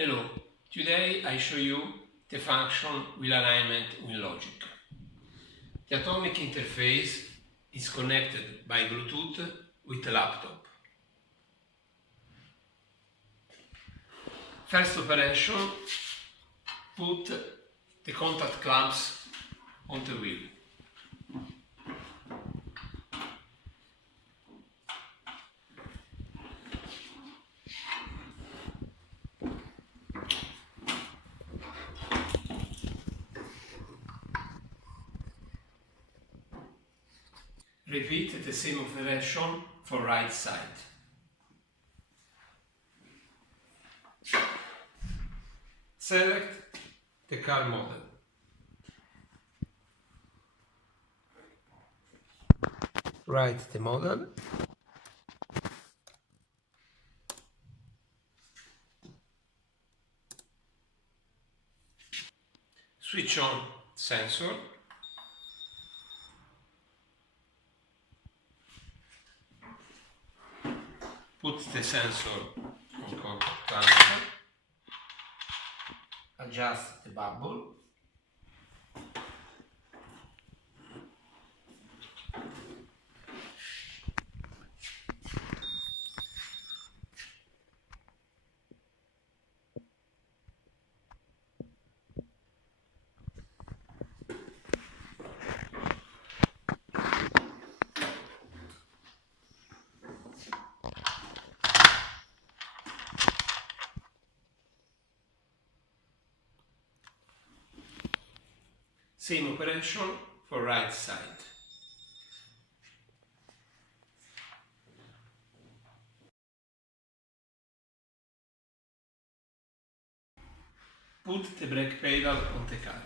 Hello, today I show you the function with alignment with logic. The atomic interface is connected by Bluetooth with a laptop. First operation, put the contact clamps on the wheel. Repeat the same operation for right side. Select the car model. Write the model. Switch on sensor. Put the sensor on contact clamp. Adjust the bubble. Same operation for right side. Put the brake pedal on the car.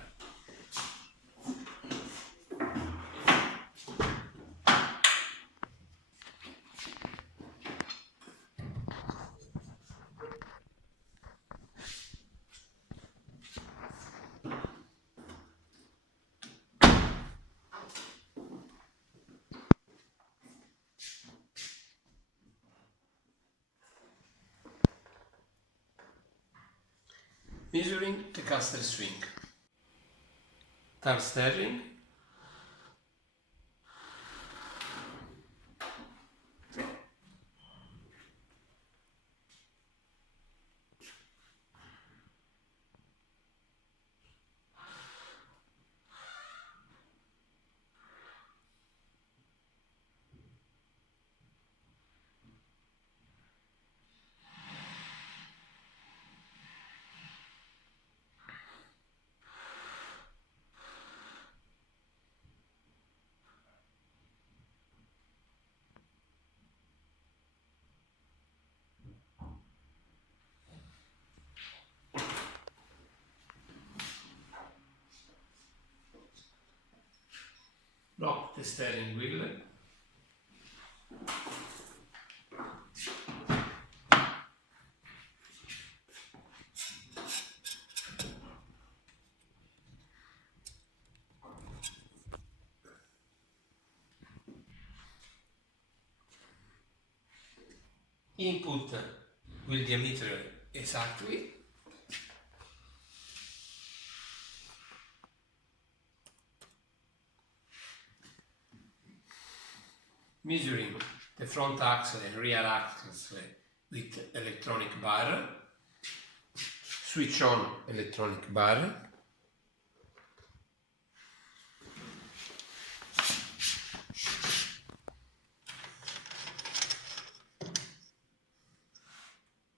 Measuring the caster swing. Tar steering. Lock the steering wheel. Input will diameter exactly. Measuring the front axle and rear axle with electronic bar. Switch on electronic bar.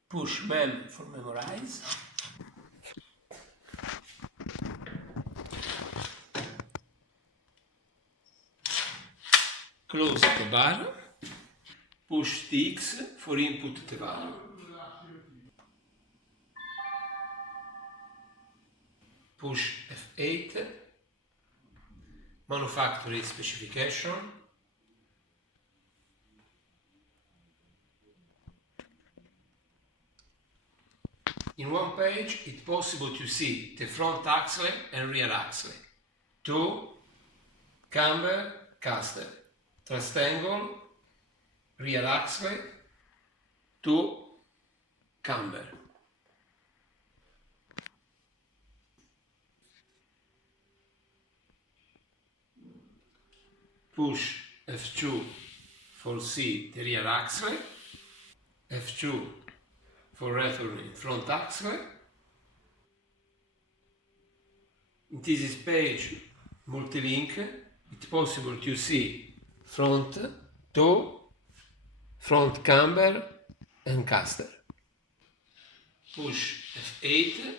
Push mem for memorize. Close the bar. Push the X for input the value. Push F8. Manufacturer specification. In one page, it's possible to see the front axle and rear axle, toe, camber, caster, triangle, rear axle, toe, camber. push F2 for see the rear axle, F2 for returning front axle. In this page multi-link, it's possible to see front toe, front camber and caster. Push F8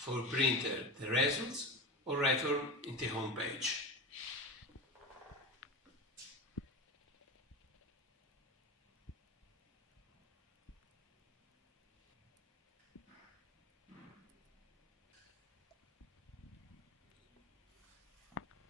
for printer the results or return in the home page.